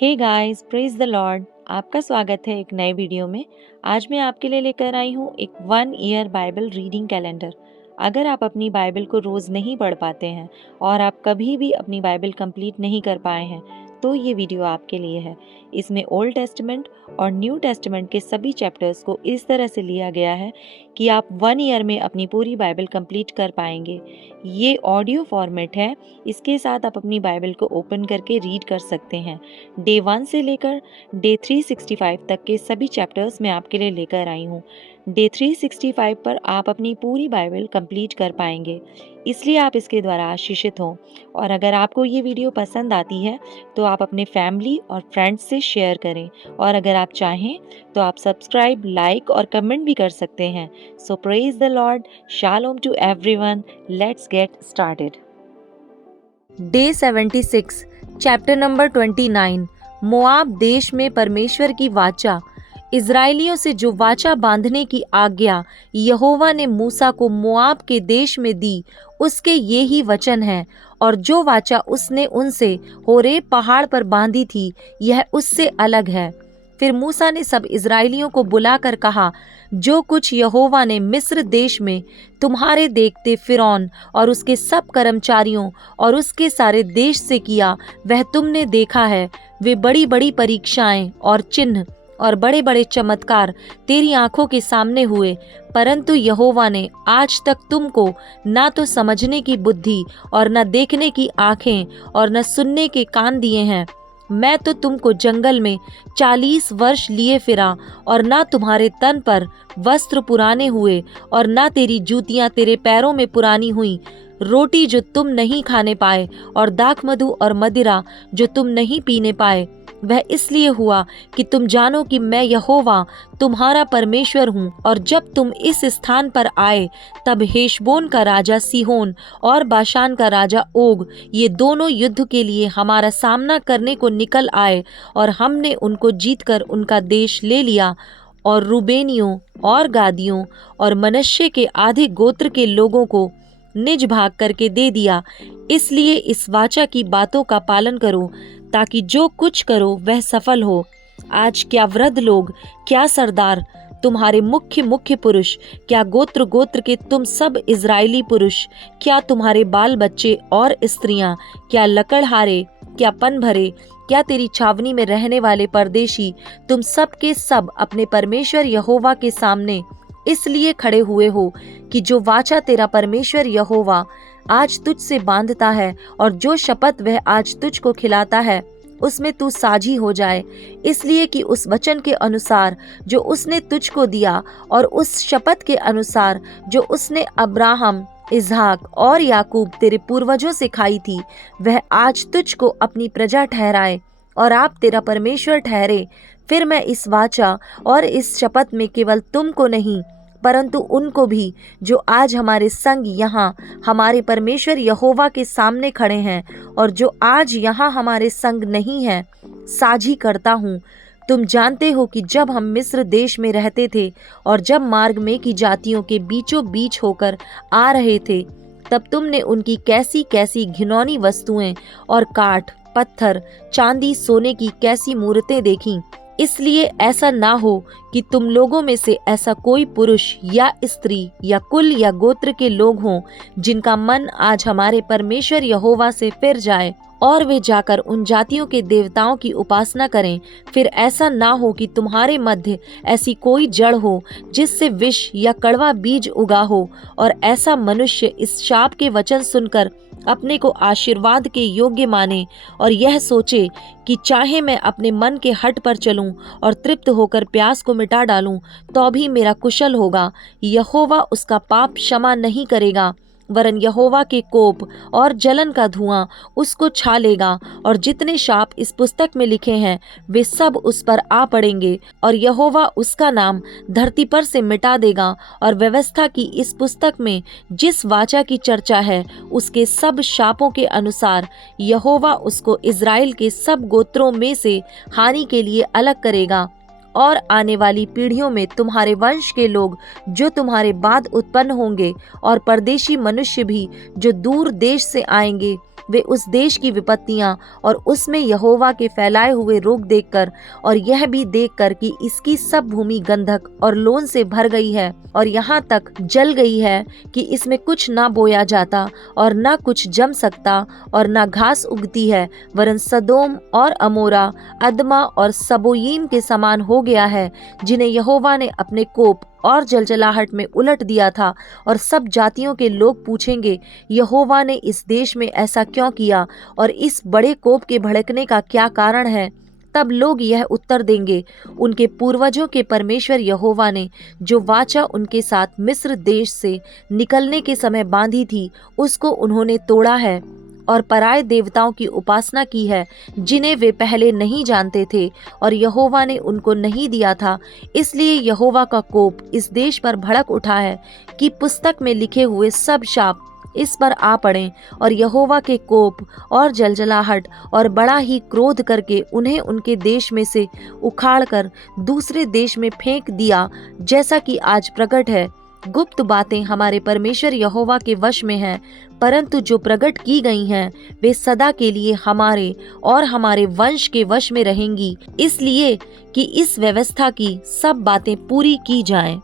Hey guys, praise the lord. आपका स्वागत है एक नए वीडियो में। आज मैं आपके लिए लेकर आई हूँ एक 1 ईयर बाइबल रीडिंग कैलेंडर। अगर आप अपनी बाइबल को रोज़ नहीं पढ़ पाते हैं और आप कभी भी अपनी बाइबल कंप्लीट नहीं कर पाए हैं तो ये वीडियो आपके लिए है। इसमें ओल्ड टेस्टमेंट और न्यू टेस्टमेंट के सभी चैप्टर्स को इस तरह से लिया गया है कि आप 1 ईयर में अपनी पूरी बाइबल कंप्लीट कर पाएंगे। ये ऑडियो फॉर्मेट है, इसके साथ आप अपनी बाइबल को ओपन करके रीड कर सकते हैं। डे 1 से लेकर डे 365 तक के सभी चैप्टर्स मैं आपके लिए लेकर आई हूँ। डे 365 पर आप अपनी पूरी बाइबल कंप्लीट कर पाएंगे, इसलिए आप इसके द्वारा आशीषित हों। और अगर आपको ये वीडियो पसंद आती है तो आप अपने फैमिली और फ्रेंड्स से शेयर करें, और अगर आप चाहें तो आप सब्सक्राइब, लाइक और कमेंट भी कर सकते हैं। So praise the Lord, shalom to everyone. Let's get started. Day 76, chapter number 29। Moab देश में परमेश्वर की वाचा। इजराइलियों से जो वाचा बांधने की आज्ञा यहोवा ने मूसा को मोआब के देश में दी, उसके ये ही वचन हैं। और जो वाचा उसने उनसे होरेब पहाड़ पर बांधी थी, यह उससे अलग है। फिर मूसा ने सब इजराइलियों को बुलाकर कहा, जो कुछ यहोवा ने मिस्र देश में तुम्हारे देखते फिरौन और उसके सब कर्मचारियों और उसके सारे देश से किया, वह तुमने देखा है। वे बड़ी बड़ी परीक्षाएं और चिन्ह और बड़े बड़े चमत्कार तेरी आंखों के सामने हुए, परंतु यहोवा ने आज तक तुमको ना तो समझने की बुद्धि और न देखने की आंखें और न सुनने के कान दिए हैं। मैं तो तुमको जंगल में 40 वर्ष लिए फिरा, और ना तुम्हारे तन पर वस्त्र पुराने हुए और ना तेरी जूतियां तेरे पैरों में पुरानी हुई। रोटी जो तुम नहीं खाने पाए और दाखमधु और मदिरा जो तुम नहीं पीने पाए, वह इसलिए हुआ कि तुम जानो कि मैं यहोवा तुम्हारा परमेश्वर हूँ। और जब तुम इस स्थान पर आए, तब हेशबोन का राजा सीहोन और बाशान का राजा ओग, ये दोनों युद्ध के लिए हमारा सामना करने को निकल आए, और हमने उनको जीतकर उनका देश ले लिया, और रूबेनियों और गादियों और मनश्शे के आधे गोत्र के लोगों को निज भाग करके दे दिया। इसलिए इस वाचा की बातों का पालन करो, ताकि जो कुछ करो वह सफल हो। आज क्या वृद्ध लोग, क्या सरदार, तुम्हारे मुख्य मुख्य पुरुष, क्या गोत्र गोत्र के तुम सब इजरायली पुरुष, क्या तुम्हारे बाल बच्चे और स्त्रियां, क्या लकड़हारे, क्या पन भरे, क्या तेरी छावनी में रहने वाले परदेशी, तुम सब के सब अपने परमेश्वर यहोवा के सामने इसलिए खड़े हुए हो कि जो वाचा तेरा परमेश्वर यहोवा आज तुझसे बांधता है और जो शपथ वह आज तुझको खिलाता है, उसमें तू साझी हो जाए। इसलिए कि उस वचन के अनुसार जो उसने तुझको दिया और उस शपथ के अनुसार जो उसने अब्राहम, इसहाक और याकूब तेरे पूर्वजों से खाई थी, वह आज तुझको अपनी प्रजा ठहराए और आप तेरा परमेश्वर ठहरे। फिर मैं इस वाचा और इस शपथ में केवल तुमको नहीं, परंतु उनको भी जो आज हमारे संग यहाँ हमारे परमेश्वर यहोवा के सामने खड़े हैं और जो आज यहाँ हमारे संग नहीं हैं, साझी करता हूँ। तुम जानते हो कि जब हम मिस्र देश में रहते थे और जब मार्ग में की जातियों के बीचों बीच होकर आ रहे थे, तब तुमने उनकी कैसी कैसी घिनौनी वस्तुएं और काठ, पत्थर, चांदी, सोने की कैसी मूर्तें देखीं। इसलिए ऐसा ना हो कि तुम लोगों में से ऐसा कोई पुरुष या स्त्री या कुल या गोत्र के लोग हों जिनका मन आज हमारे परमेश्वर यहोवा से फिर जाए और वे जाकर उन जातियों के देवताओं की उपासना करें। फिर ऐसा ना हो कि तुम्हारे मध्य ऐसी कोई जड़ हो जिससे विष या कड़वा बीज उगा हो, और ऐसा मनुष्य इस शाप के वचन सुनकर अपने को आशीर्वाद के योग्य माने और यह सोचे कि चाहे मैं अपने मन के हट पर चलूं और तृप्त होकर प्यास को मिटा डालूं, तो भी मेरा कुशल होगा। यहोवा उसका पाप क्षमा नहीं करेगा, वरन यहोवा के कोप और जलन का धुआं उसको छा लेगा, और जितने शाप इस पुस्तक में लिखे हैं वे सब उस पर आ पड़ेंगे, और यहोवा उसका नाम धरती पर से मिटा देगा। और व्यवस्था की इस पुस्तक में जिस वाचा की चर्चा है, उसके सब शापों के अनुसार यहोवा उसको इज़राइल के सब गोत्रों में से हानि के लिए अलग करेगा। और आने वाली पीढ़ियों में तुम्हारे वंश के लोग जो तुम्हारे बाद उत्पन्न होंगे और परदेशी मनुष्य भी जो दूर देश से आएंगे, वे उस देश की विपत्तियां और उसमें यहोवा के फैलाए हुए रोग देखकर और यह भी देखकर कि इसकी सब भूमि गंधक और लोन से भर गई है और यहाँ तक जल गई है कि इसमें कुछ ना बोया जाता और ना कुछ जम सकता और ना घास उगती है, वरन सदोम और अमोरा, अदमा और सबोयीम के समान हो गया है, जिन्हें यहोवा ने अपने कोप और जलजलाहट में उलट दिया था। और सब जातियों के लोग पूछेंगे, यहोवा ने इस देश में ऐसा क्यों किया और इस बड़े कोप के भड़कने का क्या कारण है? तब लोग यह उत्तर देंगे, उनके पूर्वजों के परमेश्वर यहोवा ने जो वाचा उनके साथ मिस्र देश से निकलने के समय बांधी थी, उसको उन्होंने तोड़ा है और पराये देवताओं की उपासना की है, जिन्हें वे पहले नहीं जानते थे और यहोवा ने उनको नहीं दिया था। इसलिए यहोवा का कोप इस देश पर भड़क उठा है कि पुस्तक में लिखे हुए सब शाप इस पर आ पड़ें। और यहोवा के कोप और जलजलाहट और बड़ा ही क्रोध करके उन्हें उनके देश में से उखाड़कर दूसरे देश में फेंक दिया, जैसा कि आज प्रकट है। गुप्त बातें हमारे परमेश्वर यहोवा के वश में हैं, परंतु जो प्रकट की गई हैं वे सदा के लिए हमारे और हमारे वंश के वश में रहेंगी, इसलिए कि इस व्यवस्था की सब बातें पूरी की जाएं।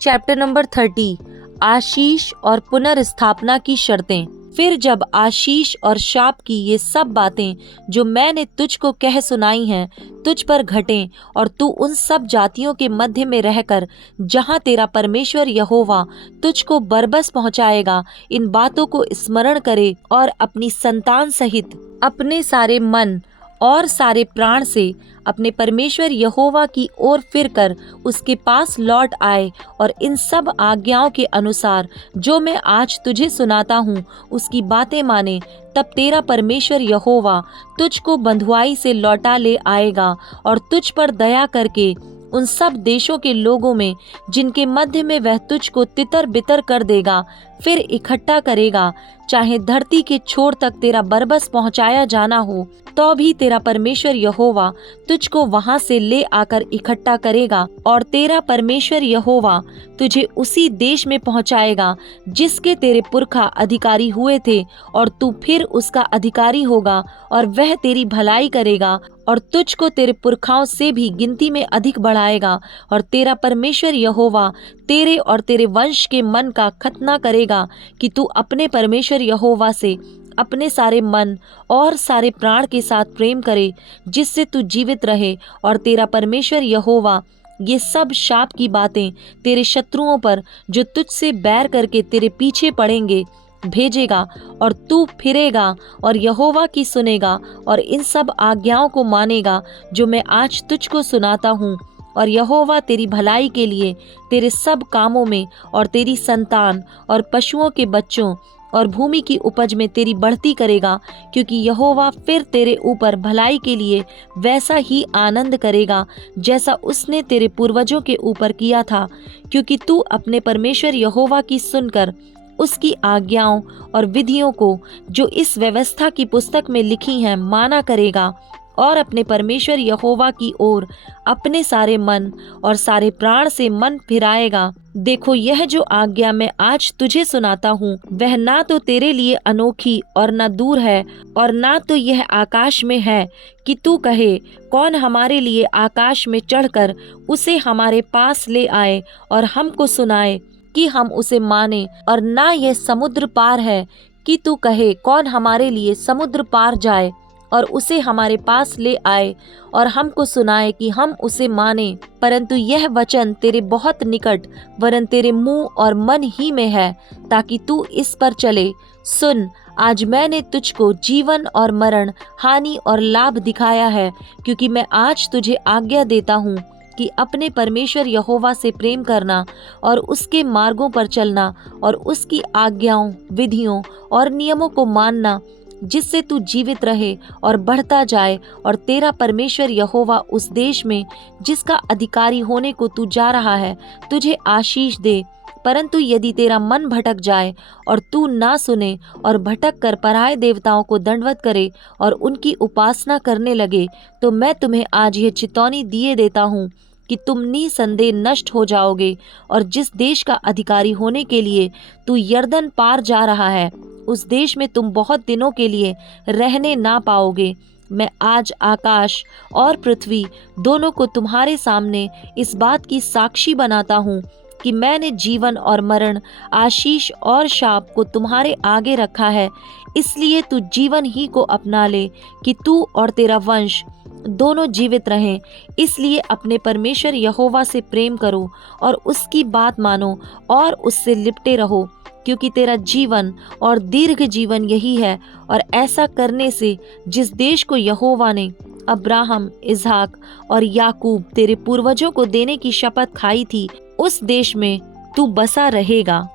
चैप्टर नंबर 30, आशीष और पुनर्स्थापना की शर्तें। फिर जब आशीष और शाप की ये सब बातें जो मैंने तुझको कह सुनाई हैं तुझ पर घटें और तू उन सब जातियों के मध्य में रहकर जहाँ तेरा परमेश्वर यहोवा तुझको बरबस पहुँचाएगा, इन बातों को स्मरण करे और अपनी संतान सहित अपने सारे मन और सारे प्राण से अपने परमेश्वर यहोवा की ओर फिरकर उसके पास लौट आए और इन सब आज्ञाओं के अनुसार जो मैं आज तुझे सुनाता हूँ उसकी बातें माने, तब तेरा परमेश्वर यहोवा तुझको बंधुआई से लौटा ले आएगा और तुझ पर दया करके उन सब देशों के लोगों में जिनके मध्य में वह तुझको तितर बितर कर देगा फिर इकट्ठा करेगा। चाहे धरती के छोर तक तेरा बरबस पहुंचाया जाना हो, तो भी तेरा परमेश्वर यहोवा तुझको वहां से ले आकर इकट्ठा करेगा और तेरा परमेश्वर यहोवा तुझे उसी देश में पहुंचाएगा जिसके तेरे पुरखा अधिकारी हुए थे, और तू फिर उसका अधिकारी होगा और वह तेरी भलाई करेगा और तुझको तेरे पुरखाओं से भी गिनती में अधिक बढ़ाएगा। और तेरा परमेश्वर यहोवा तेरे और तेरे वंश के मन का खतना करेगा कि तू अपने परमेश्वर यहोवा से अपने सारे मन और सारे प्राण के साथ प्रेम करे, जिससे तू जीवित रहे। और तेरा परमेश्वर यहोवा ये सब शाप की बातें तेरे शत्रुओं पर जो तुझसे बैर करके तेरे पीछे पड़ेंगे भेजेगा, और तू फिरेगा और यहोवा की सुनेगा और इन सब आज्ञाओं को मानेगा जो मैं आज तुझको सुनाता हूँ। और यहोवा तेरी भलाई के लिए तेरे सब कामों में और तेरी संतान और पशुओं के बच्चों और भूमि की उपज में तेरी बढ़ती करेगा, क्योंकि यहोवा फिर तेरे ऊपर भलाई के लिए वैसा ही आनंद करेगा जैसा उसने तेरे पूर्वजों के ऊपर किया था, क्योंकि तू अपने परमेश्वर यहोवा की सुनकर उसकी आज्ञाओं और विधियों को जो इस व्यवस्था की पुस्तक में लिखी हैं माना करेगा और अपने परमेश्वर यहोवा की ओर अपने सारे मन और सारे प्राण से मन फिराएगा। देखो, यह जो आज्ञा मैं आज तुझे सुनाता हूँ वह ना तो तेरे लिए अनोखी और न दूर है, और ना तो यह आकाश में है कि तू कहे, कौन हमारे लिए आकाश में चढ़कर उसे हमारे पास ले आए और हमको सुनाए कि हम उसे माने। और ना यह समुद्र पार है कि तू कहे, कौन हमारे लिए समुद्र पार जाए और उसे हमारे पास ले आए और हमको सुनाए कि हम उसे माने। परंतु यह वचन तेरे बहुत निकट वरन तेरे मुंह और मन ही में है, ताकि तू इस पर चले। सुन, आज मैंने तुझको जीवन और मरण, हानि और लाभ दिखाया है, क्योंकि मैं आज तुझे आज्ञा देता हूँ कि अपने परमेश्वर यहोवा से प्रेम करना और उसके मार्गों पर चलना और उसकी आज्ञाओं, विधियों और नियमों को मानना, जिससे तू जीवित रहे और बढ़ता जाए, और तेरा परमेश्वर यहोवा उस देश में जिसका अधिकारी होने को तू जा रहा है तुझे आशीष दे। परंतु यदि तेरा मन भटक जाए और तू ना सुने और भटक कर पराये देवताओं को दंडवत करे और उनकी उपासना करने लगे, तो मैं तुम्हें आज यह चेतावनी दिए देता हूँ कि तुम निसंदेह नष्ट हो जाओगे, और जिस देश का अधिकारी होने के लिए तू यरदन पार जा रहा है, उस देश में तुम बहुत दिनों के लिए रहने ना पाओगे। मैं आज आकाश और पृथ्वी दोनों को तुम्हारे सामने इस बात की साक्षी बनाता हूँ कि मैंने जीवन और मरण, आशीष और शाप को तुम्हारे आगे रखा है। इसलिए तू जीवन ही को अपना ले कि तू और तेरा वंश दोनों जीवित रहें। इसलिए अपने परमेश्वर यहोवा से प्रेम करो और उसकी बात मानो और उससे लिपटे रहो, क्योंकि तेरा जीवन और दीर्घ जीवन यही है। और ऐसा करने से जिस देश को यहोवा ने अब्राहम, इसहाक और याकूब तेरे पूर्वजों को देने की शपथ खाई थी, उस देश में तू बसा रहेगा।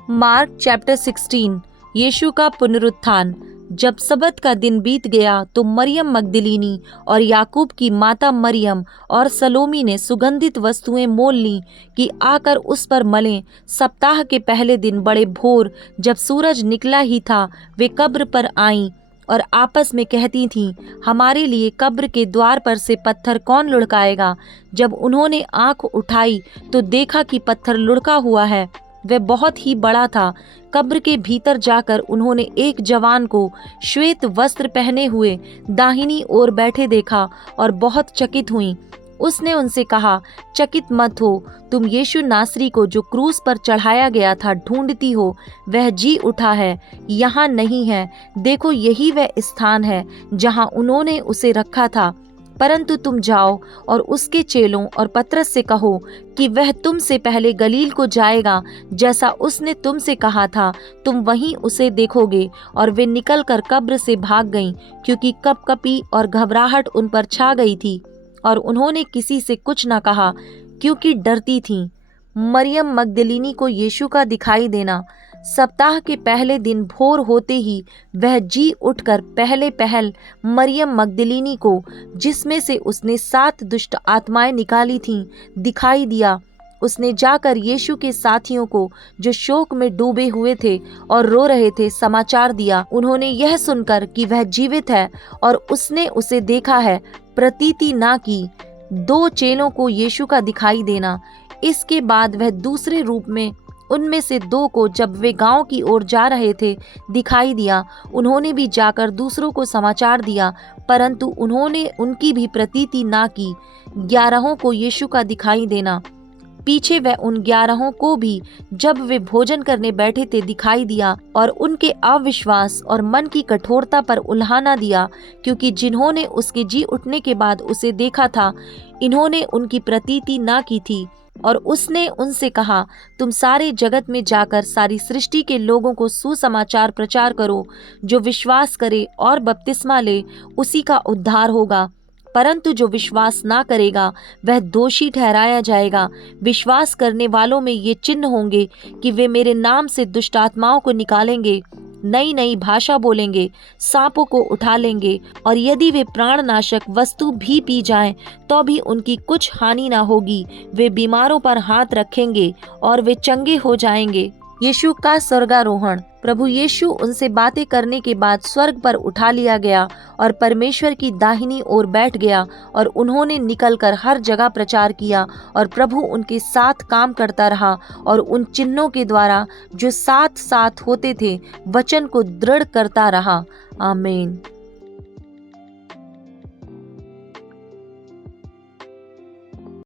Mark chapter 16। यीशु का पुनरुत्थान। जब सबत का दिन बीत गया तो मरियम मगदलीनी और याकूब की माता मरियम और सलोमी ने सुगंधित वस्तुएं मोल लीं कि आकर उस पर मलें। सप्ताह के पहले दिन बड़े भोर, जब सूरज निकला ही था, वे कब्र पर आईं और आपस में कहती थीं, हमारे लिए कब्र के द्वार पर से पत्थर कौन लुढ़काएगा। जब उन्होंने आंख उठाई तो देखा कि पत्थर लुढ़का हुआ है, वह बहुत ही बड़ा था। कब्र के भीतर जाकर उन्होंने एक जवान को श्वेत वस्त्र पहने हुए दाहिनी ओर बैठे देखा और बहुत चकित हुईं। उसने उनसे कहा, चकित मत हो, तुम यीशु नासरी को जो क्रूस पर चढ़ाया गया था ढूंढती हो। वह जी उठा है, यहाँ नहीं है। देखो, यही वह स्थान है जहाँ उन्होंने उसे रखा था। परंतु तुम जाओ और उसके चेलों और पतरस से कहो कि वह तुमसे पहले गलील को जाएगा, जैसा उसने तुमसे कहा था, तुम वहीं उसे देखोगे। और वे निकलकर कब्र से भाग गईं, क्योंकि कपकपी और घबराहट उन पर छा गई थी, और उन्होंने किसी से कुछ न कहा, क्योंकि डरती थीं। मरियम मगदलीनी को यीशु का दिखाई देना। सप्ताह के पहले दिन भोर होते ही वह जी उठकर पहले पहल मरियम मगदलीनी को, जिसमें से उसने 7 दुष्ट आत्माएं निकाली थीं, दिखाई दिया। उसने जाकर यीशु के साथियों को, जो शोक में डूबे हुए थे और रो रहे थे, समाचार दिया। उन्होंने यह सुनकर कि वह जीवित है और उसने उसे देखा है, प्रतीति ना की। 2 चेलों को यीशु का दिखाई देना। इसके बाद वह दूसरे रूप में उनमें से 2 को, जब वे गांव की ओर जा रहे थे, दिखाई दिया। उन्होंने भी जाकर दूसरों को समाचार दिया, परंतु उन्होंने उनकी भी प्रतीति ना की। 11 को यीशु का दिखाई देना। पीछे वह उन 11 को भी, जब वे भोजन करने बैठे थे, दिखाई दिया और उनके अविश्वास और मन की कठोरता पर उल्हाना दिया, क्योंकि जिन्होंने उसके जी उठने के बाद उसे देखा था, इन्होंने उनकी प्रतीति ना की थी। और उसने उनसे कहा, तुम सारे जगत में जाकर सारी सृष्टि के लोगों को सुसमाचार प्रचार करो। जो विश्वास करे और बपतिस्मा ले, उसी का उद्धार होगा, परंतु जो विश्वास ना करेगा वह दोषी ठहराया जाएगा। विश्वास करने वालों में ये चिन्ह होंगे कि वे मेरे नाम से दुष्ट आत्माओं को निकालेंगे, नई नई भाषा बोलेंगे, सांपों को उठा लेंगे, और यदि वे प्राणनाशक वस्तु भी पी जाएं तो भी उनकी कुछ हानि ना होगी। वे बीमारों पर हाथ रखेंगे और वे चंगे हो जाएंगे। यीशु का स्वर्गारोहण। प्रभु यीशु उनसे बातें करने के बाद स्वर्ग पर उठा लिया गया और परमेश्वर की दाहिनी ओर बैठ गया, और उन्होंने निकलकर हर जगह प्रचार किया, और प्रभु उनके साथ काम करता रहा और उन चिन्हों के द्वारा जो साथ साथ होते थे, वचन को दृढ़ करता रहा। आमीन।